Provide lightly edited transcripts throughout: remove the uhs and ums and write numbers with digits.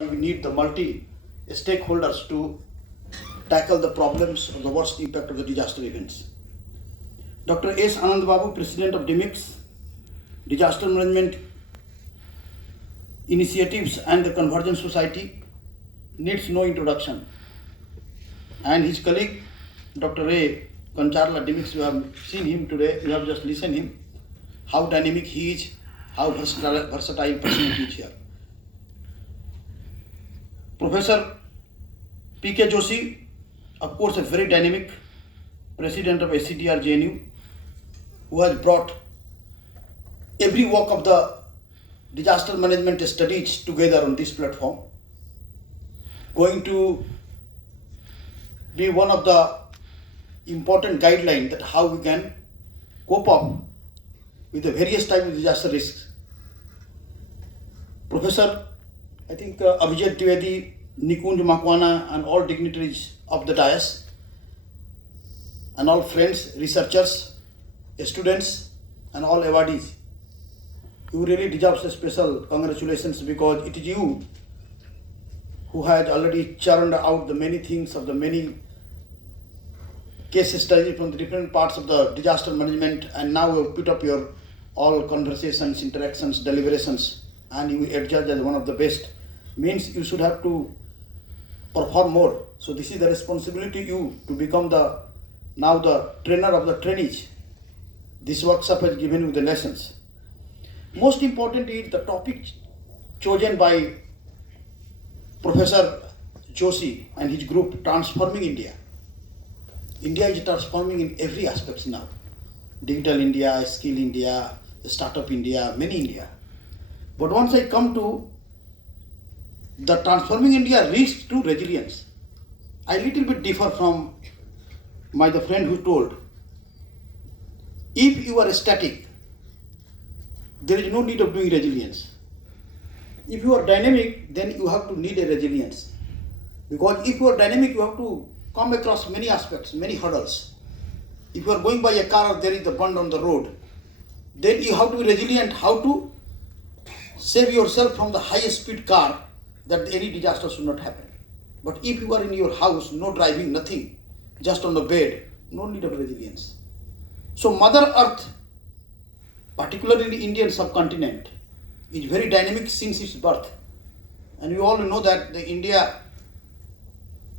We need the multi-stakeholders to tackle the problems of the worst impact of the disaster events. Dr. S. Anand Babu, President of DMIX, Disaster Management Initiatives and the Convergence Society, needs no introduction. And his colleague, Dr. A. Kancharla DMIX, you have seen him today, you have just listened him, how dynamic he is, how versatile person he is here. Professor P.K. Joshi, of course a very dynamic president of ACTR JNU, who has brought every walk of the disaster management studies together on this platform, going to be one of the important guidelines that how we can cope up with the various types of disaster risks. Professor, I think Abhijit Dwivedi, Nikunj Makwana and all dignitaries of the dais and all friends, researchers, students and all awardees, you really deserve a special congratulations because it is you who had already churned out the many things of the many case studies from the different parts of the disaster management, and now you put up your all conversations, interactions, deliberations, and you adjudge as one of the best. Means you should have to perform more. So this is the responsibility you to become the now the trainer of the trainees. This workshop has given you the lessons. Most important is the topic chosen by Professor Joshi and his group, Transforming India. India is transforming in every aspect now. Digital India, Skill India, the Startup India, many India. But once I come to the Transforming India reach to resilience, I little bit differ from the friend who told, if you are static, there is no need of doing resilience. If you are dynamic, then you have to need a resilience. Because if you are dynamic, you have to come across many aspects, many hurdles. If you are going by a car or there is a bend on the road, then you have to be resilient, how to save yourself from the high speed car, that any disaster should not happen. But if you are in your house, no driving, nothing, just on the bed, no need of resilience. So Mother Earth, particularly in the Indian subcontinent, is very dynamic since its birth. And we all know that the India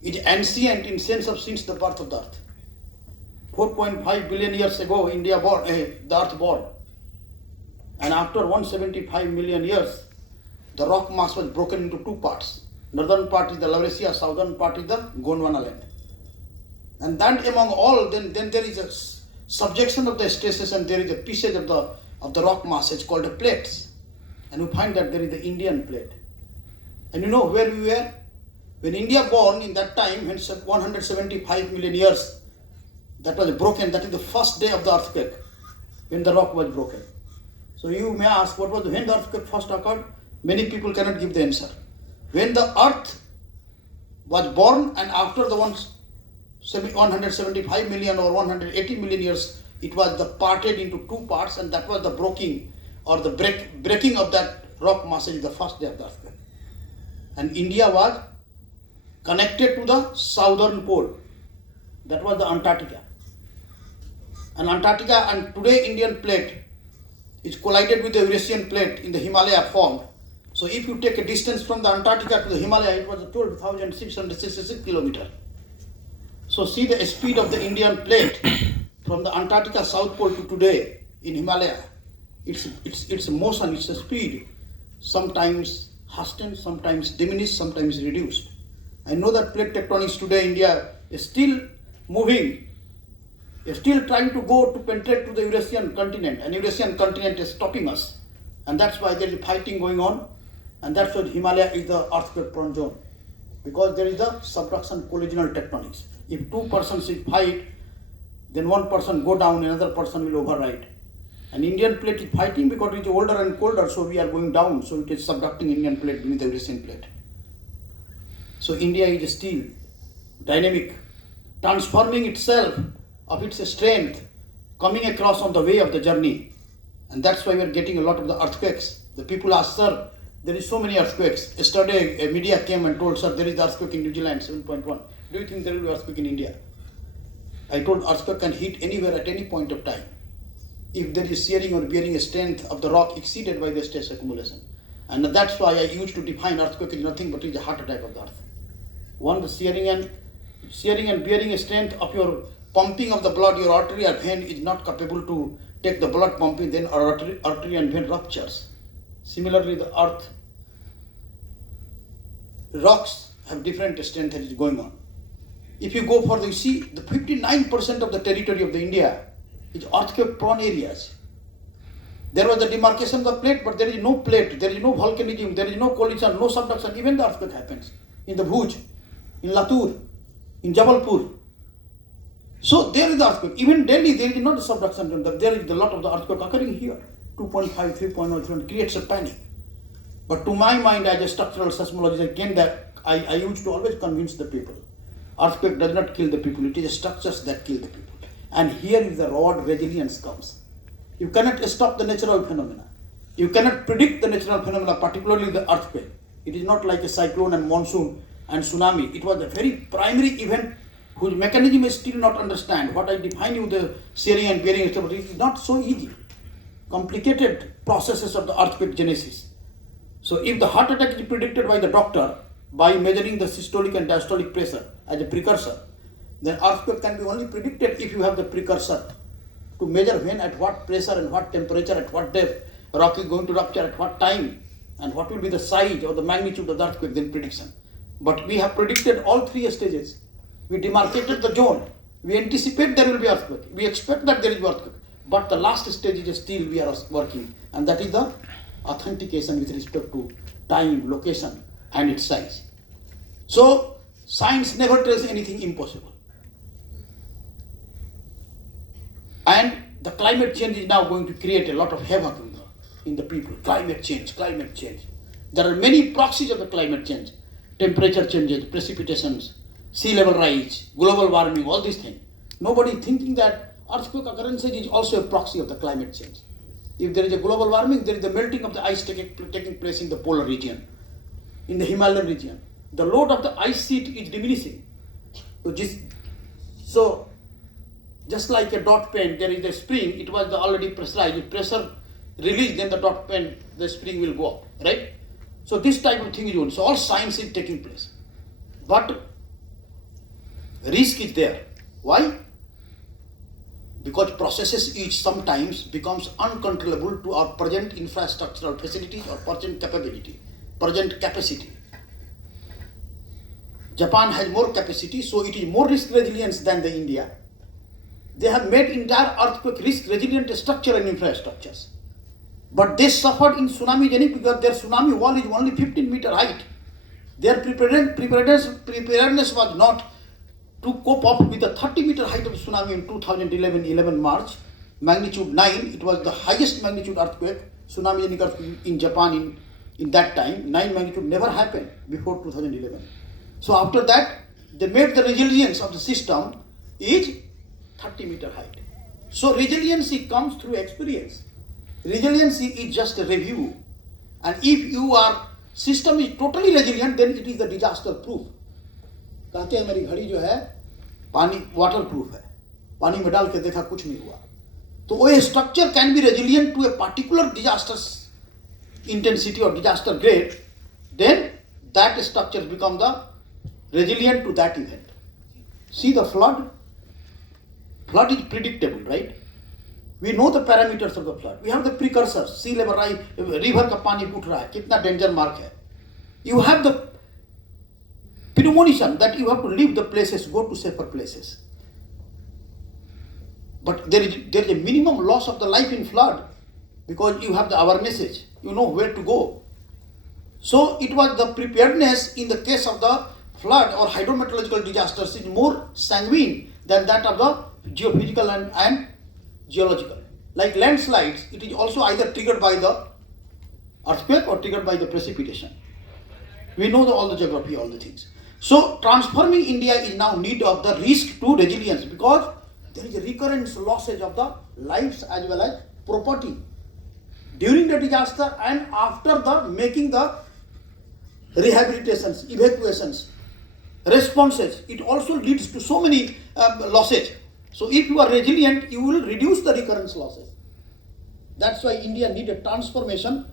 is ancient in sense of since the birth of the earth. 4.5 billion years ago, India born, the earth born. And after 175 million years, the rock mass was broken into two parts. Northern part is the Laurasia, southern part is the Gondwana land. And then among all, then there is a subjection of the stresses and there is a pieces of the rock mass, it's called the plates. And you find that there is the Indian plate. And you know where we were? When India born in that time, when 175 million years, that was broken, that is the first day of the earthquake, when the rock was broken. So you may ask, what was when the earthquake first occurred? Many people cannot give the answer. When the earth was born and after the 175 million or 180 million years, it was the parted into two parts, and that was the breaking or the breaking of that rock mass is the first day of the earthquake. And India was connected to the southern pole. That was the Antarctica. And Antarctica and today Indian plate is collided with the Eurasian plate in the Himalaya formed. So if you take a distance from the Antarctica to the Himalaya, it was 12,666 kilometers. So see the speed of the Indian plate from the Antarctica South Pole to today in Himalaya. It's motion, it's a speed. Sometimes hastened, sometimes diminished, sometimes reduced. I know that plate tectonics today, India is still moving, is still trying to go to penetrate to the Eurasian continent, and Eurasian continent is stopping us. And that's why there is fighting going on, and that's why Himalaya is the earthquake prone zone. Because there is a subduction collisional tectonics. If two persons fight, then one person go down, another person will override. And Indian plate is fighting because it is older and colder, so we are going down, so it is subducting Indian plate beneath the Eurasian plate. So India is still dynamic, transforming itself of its strength, coming across on the way of the journey. And that's why we are getting a lot of the earthquakes. The people ask, sir, There is so many earthquakes. Yesterday, a media came and told, sir, there is the earthquake in New Zealand, 7.1. Do you think there will be earthquake in India? I told earthquake can hit anywhere at any point of time. If there is shearing or bearing strength of the rock exceeded by the stress accumulation. And that's why I used to define earthquake is nothing but is a heart attack of the earth. One, the shearing and bearing strength of your pumping of the blood, your artery or vein is not capable to take the blood pumping, then artery and vein ruptures. Similarly, the earth, rocks have different strength that is going on. If you go for the, see, the 59% of the territory of the India is earthquake prone areas. There was the demarcation of the plate, but there is no plate, there is no volcanism, there is no collision, no subduction. Even the earthquake happens in the Bhuj, in Latur, in Jabalpur. So there is the earthquake. Even Delhi, there is not a subduction. There is a lot of the earthquake occurring here. 2.5, 3.0 creates a panic. But to my mind, as a structural seismologist, again, that I used to always convince the people. Earthquake does not kill the people, it is structures that kill the people. And here is the raw resilience comes. You cannot stop the natural phenomena. You cannot predict the natural phenomena, particularly the earthquake. It is not like a cyclone and monsoon and tsunami. It was a very primary event whose mechanism is still not understand. What I define you the shearing and bearing, it is not so easy. Complicated processes of the earthquake genesis. So if the heart attack is predicted by the doctor by measuring the systolic and diastolic pressure as a precursor, then earthquake can be only predicted if you have the precursor to measure when, at what pressure and what temperature, at what depth rock is going to rupture, at what time, and what will be the size or the magnitude of the earthquake, then prediction. But we have predicted all three stages. We demarcated the zone. We anticipate there will be earthquake. We expect that there is earthquake. But the last stage is still we are working, and that is the authentication with respect to time, location, and its size. So science never tells anything impossible. And the climate change is now going to create a lot of havoc in the people. Climate change. There are many proxies of the climate change. Temperature changes, precipitations, sea level rise, global warming, all these things. Nobody thinking that earthquake occurrences is also a proxy of the climate change. If there is a global warming, there is the melting of the ice taking place in the polar region, in the Himalayan region. The load of the ice sheet is diminishing. So just like a dot pen, there is a spring, it was already pressurized. If pressure released, then the dot pen, the spring will go up, right? So this type of thing is on. So all science is taking place. But risk is there. Why? Because processes each sometimes becomes uncontrollable to our present infrastructural facilities or present capacity. Japan has more capacity, so it is more risk resilience than the India. They have made entire earthquake risk resilient structure and infrastructures. But they suffered in tsunami because their tsunami wall is only 15-meter height. Their preparedness was not to cope up with the 30-meter height of tsunami in 2011 March, magnitude 9. It was the highest magnitude earthquake, tsunami earthquake in Japan in that time. 9 magnitude never happened before 2011. So after that, they made the resilience of the system is 30-meter height. So resiliency comes through experience. Resiliency is just a review. And if your system is totally resilient, then it is the disaster proof. कहते हैं मेरी घड़ी जो है पानी water proof है, पानी में डाल के देखा कुछ नहीं हुआ. तो वो structure can be resilient to a particular disasters intensity or disaster grade, then that structure become the resilient to that event. See the flood. Flood is predictable, right? We know the parameters of the flood. We have the precursors. Sea level rise, river का पानी उठ रहा है, कितना danger mark है. You have the premonition that you have to leave the places, go to safer places. But there is a minimum loss of the life in flood because you have the awarenesses. You know where to go. So it was the preparedness in the case of the flood or hydrometeorological disasters is more sanguine than that of the geophysical and geological. Like landslides, it is also either triggered by the earthquake or triggered by the precipitation. We know all the geography, all the things. So transforming India is now need of the risk to resilience because there is a recurrent losses of the lives as well as property. during the disaster and after the making the rehabilitations, evacuations, responses. It also leads to so many losses. So if you are resilient, you will reduce the recurrence losses. That's why India needs a transformation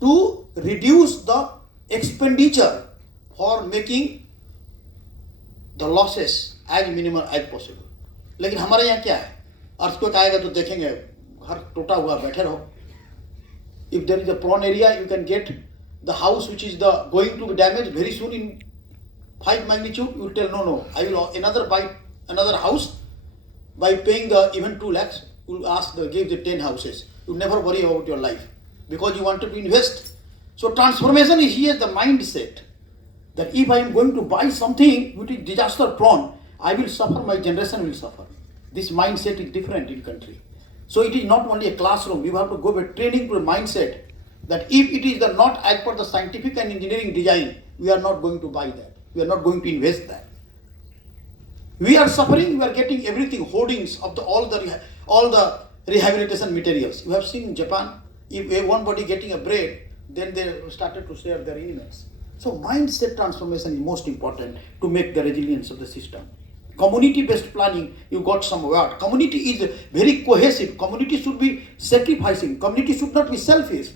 to reduce the expenditure for making the losses as minimal as possible. लेकिन हमारे यहाँ क्या है, earthquake आएगा तो देखेंगे घर टूटा हुआ बैठे रहो. If there is a prone area, you can get the house which is going to be damaged very soon in 5 magnitude. You will tell no, I will buy another house by paying even 2 lakhs. You will give the 10 houses. You never worry about your life because you wanted to invest. So transformation is here the mindset that if I am going to buy something which is disaster prone, I will suffer, my generation will suffer. This mindset is different in country. So it is not only a classroom. You have to go by training to a mindset that if it is not as per the scientific and engineering design, we are not going to buy that. We are not going to invest that. We are suffering. We are getting everything, hoardings of all the rehabilitation materials. You have seen in Japan, if one body getting a bread, then they started to share their inmates. So mindset transformation is most important to make the resilience of the system. Community-based planning, you got some word. Community is very cohesive. Community should be sacrificing. Community should not be selfish.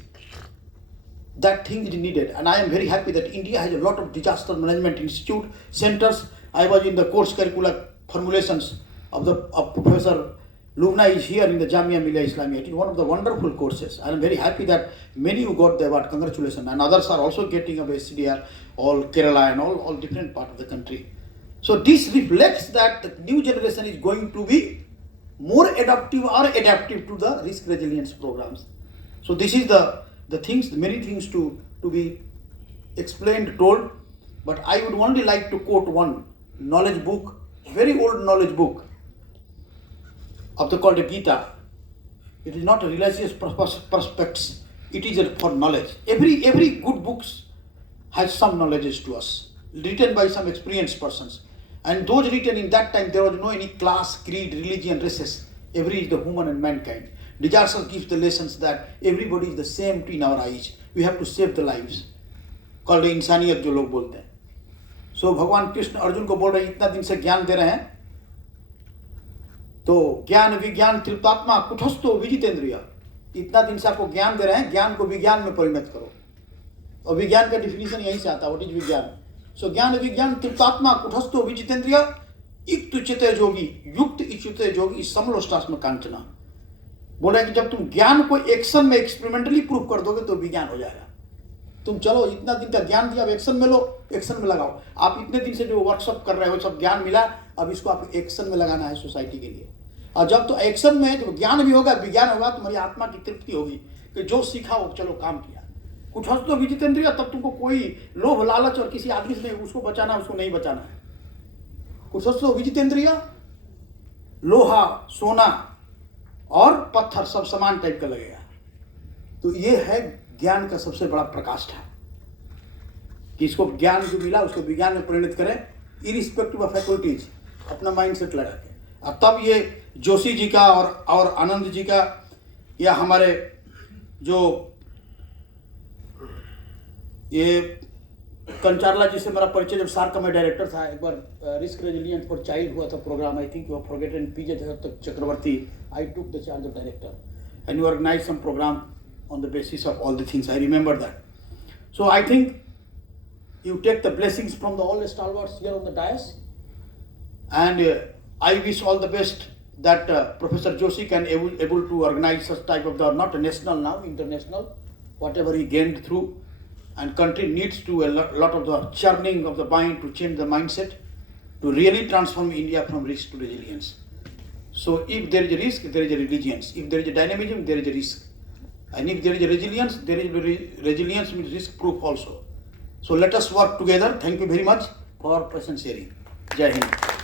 That thing is needed. And I am very happy that India has a lot of disaster management institute, centers. I was in the course curricular formulations of Professor Lubna is here in the Jamia Millia Islamia. It is one of the wonderful courses. I am very happy that many who got the award. Congratulations. And others are also getting a SCDR, all Kerala and all different part of the country. So this reflects that the new generation is going to be more adaptive to the risk resilience programs. So this is the things, many things to be explained, told. But I would only like to quote one knowledge book, very old knowledge book called the Gita. It is not a religious perspects. It is for knowledge. Every good books has some knowledges to us, written by some experienced persons. And those written in that time, there was no any class, creed, religion, races. Every is the human and mankind. Disaster gives the lessons that everybody is the same in our eyes. We have to save the lives. Called इंसानियत जो लोग बोलते हैं. So भगवान कृष्ण अर्जुन को बोल रहे हैं इतना दिन से ज्ञान दे रहे हैं. तो ज्ञान विज्ञान तृप्तात्मा कुटस्थो विजितेंद्रिय. इतना दिन से आपको ज्ञान दे रहे हैं, ज्ञान को विज्ञान में परिणत करो. और विज्ञान का डिफिनीशन यहीं से आता है. व्हाट इज विज्ञान? सो ज्ञान विज्ञान तृप्तात्मा कुटस्थो विजितेंद्रिय युक्त चिते जोगी समलोष्टास्म कांचना. बोल रहे हैं कि जब तुम ज्ञान को एक्शन में एक्सपेरिमेंटली प्रूव कर दोगे तो विज्ञान हो जाएगा. तुम चलो इतना दिन का ज्ञान दिया, अब एक्शन में लो, एक्शन में लगाओ. आप इतने दिन से जो वर्कशॉप कर रहे हो, सब ज्ञान मिला, अब इसको आप एक्शन में लगाना है सोसाइटी के लिए. और जब तो एक्शन में जब ज्ञान भी होगा, विज्ञान होगा, तुम्हारी आत्मा की तृप्ति होगी कि जो सीखा वो चलो काम किया. कुछ तो विजितेंद्रिय, तब तुमको कोई लोभ लालच और किसी आदमी से नहीं, उसको बचाना उसको नहीं बचाना है. कुछ तो विजितेंद्रिय, लोहा सोना और पत्थर सब समान टाइप का लगेगा. तो ये है ज्ञान का सबसे बड़ा प्रकाष्ठा कि इसको ज्ञान जो मिला उसको विज्ञान में परिणत करें, इरिस्पेक्टिव ऑफ फैकल्टीज, अपना माइंडसेट लगा के. अब तब ये जोशी जी का और आनंद जी का, या हमारे जो ये कंचारला जी से मेरा परिचय जब सार का मैं डायरेक्टर था, एक बार रिस्क रेजिलियंट फॉर चाइल्ड हुआ था programme, I think you have forgotten, P J Chakravarti, I took the charge of director and you organise some programme on the basis of all the things. I remember that. So I think you take the blessings from the all stalwarts here on the dais, and I wish all the best that Professor Joshi can able to organize such type of not national now, international, whatever he gained through, and country needs to a lot of the churning of the mind to change the mindset to really transform India from risk to resilience. So if there is a risk, there is a resilience. If there is a dynamism, there is a risk. And if there is a resilience, there is resilience means risk proof also. So let us work together. Thank you very much for present sharing. Jai Hind.